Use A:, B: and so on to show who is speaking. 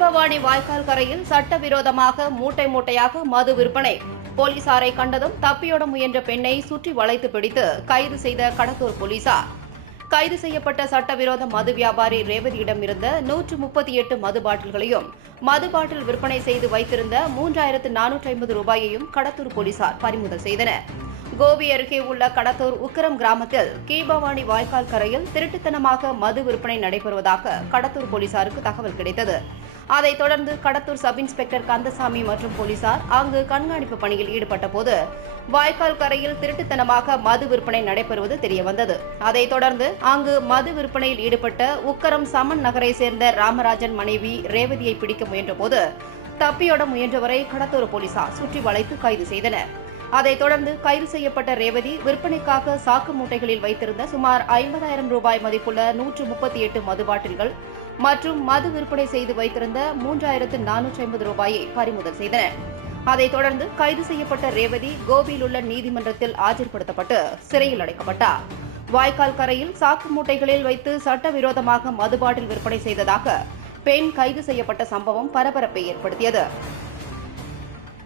A: கீழ்பவானி வாய்க்கால் கரையில் சட்டவிரோதமாக மூட்டை மூட்டையாக மது விற்பனை. போலீசாரை கண்டதும் தப்பியோட முயன்ற பெண்ணை சுற்றி வளைத்து பிடித்து கைது செய்த கடத்தூர் போலீசார். கைது செய்யப்பட்ட சட்டவிரோத மது வியாபாரி ரேவதியிடம் இருந்த நூற்று முப்பத்தி எட்டு மது பாட்டில்களையும் மது பாட்டில் விற்பனை செய்து வைத்திருந்த மூன்றாயிரத்து நானூற்றி ஐம்பது ரூபாயையும் கடத்தூர் போலீசார் பறிமுதல் செய்தனர். கோபி அருகே உள்ள கடத்தூர் உக்கரம் கிராமத்தில் கீழ்பவானி வாய்க்கால் கரையில் திருட்டுத்தனமாக மது விற்பனை நடைபெறுவதாக கடத்தூர் போலீசாருக்கு தகவல் கிடைத்தது. அதைத் தொடர்ந்து கடத்தூர் சப் இன்ஸ்பெக்டர் கந்தசாமி மற்றும் போலீசார் அங்கு கண்காணிப்பு பணியில் ஈடுபட்ட போது வாய்க்கால் கரையில் திருட்டுத்தனமாக மது விற்பனை நடைபெறுவது தெரியவந்தது. அதைத் தொடர்ந்து அங்கு மது விற்பனையில் ஈடுபட்ட உக்கரம் சமன் நகரை சேர்ந்த ராமராஜன் மனைவி ரேவதியை பிடிக்க முயன்றபோது தப்பியோட முயன்றவரை கடத்தூர் போலீசார் சுற்றி வளைத்து கைது செய்தனர். அதைத் தொடர்ந்து கைது செய்யப்பட்ட ரேவதி விற்பனைக்காக சாக்கு மூட்டைகளில் வைத்திருந்த சுமார் ஐம்பதாயிரம் ரூபாய் மதிப்புள்ள நூற்று முப்பத்தி எட்டு மது பாட்டில்கள் மற்றும் மது விற்பனை செய்து வைத்திருந்த மூன்றாயிரத்து நானூற்றி ஐம்பது ரூபாயை பறிமுதல் செய்தனர். அதைத் தொடர்ந்து கைது செய்யப்பட்ட ரேவதி கோபியில் உள்ள நீதிமன்றத்தில் ஆஜர்படுத்தப்பட்டு சிறையில் அடைக்கப்பட்டார். வாய்க்கால் கரையில் சாக்கு மூட்டைகளில் வைத்து சட்டவிரோதமாக மதுபாட்டில் விற்பனை செய்ததாக பெண் கைது செய்யப்பட்ட சம்பவம் பரபரப்பை ஏற்படுத்தியது.